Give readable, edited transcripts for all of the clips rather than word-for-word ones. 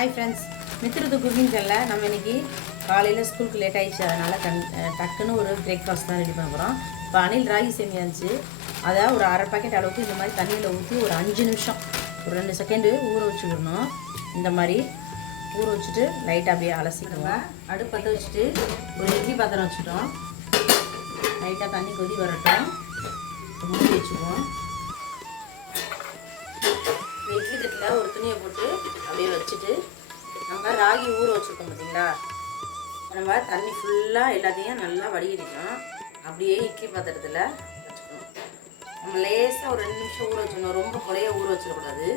Hi friends, மித்ருது cooking சேனலில் நம்ம இன்றைக்கி காலையில் ஸ்கூலுக்கு லேட் ஆகிடுச்சு. அதனால் டக்குன்னு ஒரு பிரேக்ஃபாஸ்ட் தான் ரெடி பண்ண போகிறோம். இப்போ அணில் ராகி சேமியா இருந்துச்சு, அதை ஒரு அரை பாக்கெட் அளவுக்கு இந்த மாதிரி தண்ணியில் ஊற்றி ஒரு 5 நிமிஷம் ஒரு 2 செகண்டு ஊற வச்சுக்கணும். இந்த மாதிரி ஊற வச்சுட்டு லைட்டாக அப்படியே அலசிடுவோம். அடுப்பு பற்ற வச்சுட்டு ஒரு இட்லி பாத்திரம் வச்சுட்டோம். லைட்டாக தண்ணி கொதி வரட்டும், மூடி வச்சுக்குவோம். இட்லி தட்டில் ஒரு துணியை போட்டு அப்படியே வச்சுட்டு நம்ம ராகி ஊற வச்சுருக்கோம் பார்த்தீங்களா, நம்ம தண்ணி ஃபுல்லாக எல்லாத்தையும் நல்லா வடிகட்டிக்கணும். அப்படியே இட்லி பாத்திரத்தில் வச்சுக்கணும். நம்ம லேசாக ஒரு 2 நிமிஷம் ஊற வச்சுக்கணும், ரொம்ப குறைய ஊற வச்சிடக்கூடாது.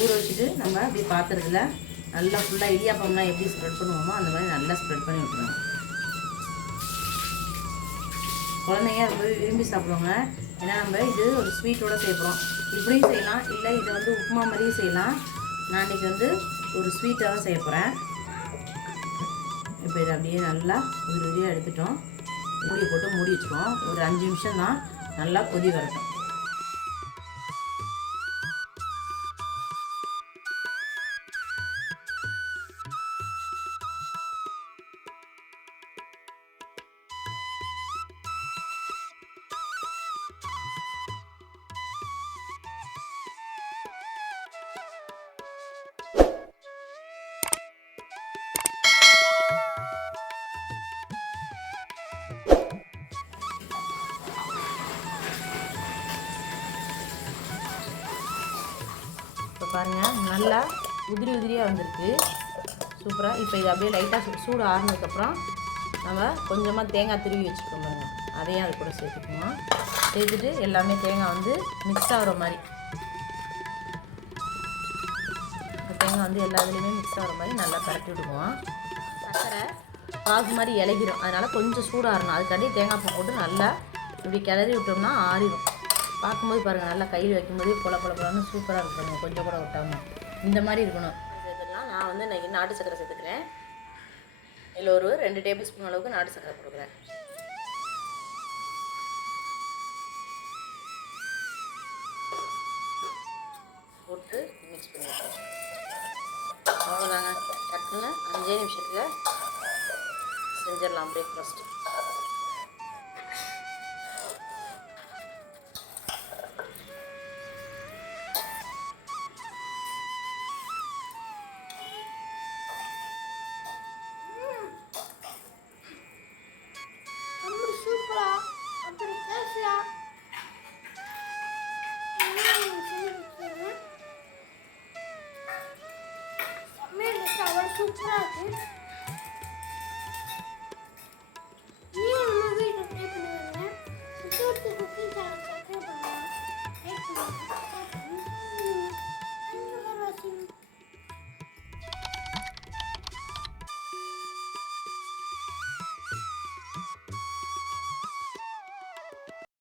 ஊற வச்சுட்டு நம்ம அப்படியே பாத்திரத்தில் நல்லா ஃபுல்லாக இடியாப்பம்லாம் எப்படி ஸ்ப்ரெட் பண்ணுவோமோ அந்த மாதிரி நல்லா ஸ்ப்ரெட் பண்ணி விட்டுருணும். குழந்தைங்க ரொம்ப விரும்பி சாப்பிடுவாங்க. ஏன்னா நம்ம இது ஒரு ஸ்வீட்டோடு சேர்க்குறோம். இப்படியும் செய்யலாம், இல்லை இதை உப்புமா மாதிரியும் செய்யலாம். நான் இன்றைக்கி ஒரு ஸ்வீட்டாக தான் செய்ய போகிறேன். இப்போ இதை அப்படியே நல்லா உதிரியாக எடுத்துட்டோம். மூடி போட்டு மூடி வச்சுருவோம். ஒரு 5 நிமிஷம் தான், நல்லா கொதி வரட்டும். இப்போ பாருங்கள், நல்லா உதிரியாக வந்திருக்கு, சூப்பராக. இப்போ இது அப்படியே லைட்டாக சூடு ஆறுனதுக்கப்புறம் நம்ம கொஞ்சமாக தேங்காய் துருவி வச்சுருக்கோம் பாருங்கள், அதையும் அது கூட சேர்த்துக்குவோம். சேர்த்துட்டு எல்லாமே தேங்காய் மிக்ஸ் ஆகிற மாதிரி, தேங்காய் எல்லா இதுலேயுமே மிக்ஸ் ஆகிற மாதிரி நல்லா பரட்டி விடுவோம். சக்கரை பாகு மாதிரி இலகிடும், அதனால் கொஞ்சம் சூடாகணும். அதுக்காண்டி தேங்காய் பூ போட்டு நல்லா இப்படி கிளறி விட்டோம்னா ஆறிடும். பார்க்கும்போது பாருங்கள், நல்லா கையில் வைக்கும்போதே பொலன்னு சூப்பராக இருக்கணும். கொஞ்சம் கூட விட்டாமல் இந்த மாதிரி இருக்கணும். சேர்த்துக்கலாம். நான் இன்னைக்கு நாட்டு சக்கரை சேர்த்துக்கிறேன். இதில் ஒரு 2 டேபிள் ஸ்பூன் அளவுக்கு நாட்டு சக்கரை போடுக்கிறேன். போட்டு மிக்ஸ் பண்ணிடுறேன். அவ்வளோதாங்க, டக்குன்னு 5 நிமிஷத்தில் செஞ்சிடலாம் பிரேக்ஃபாஸ்ட்டு.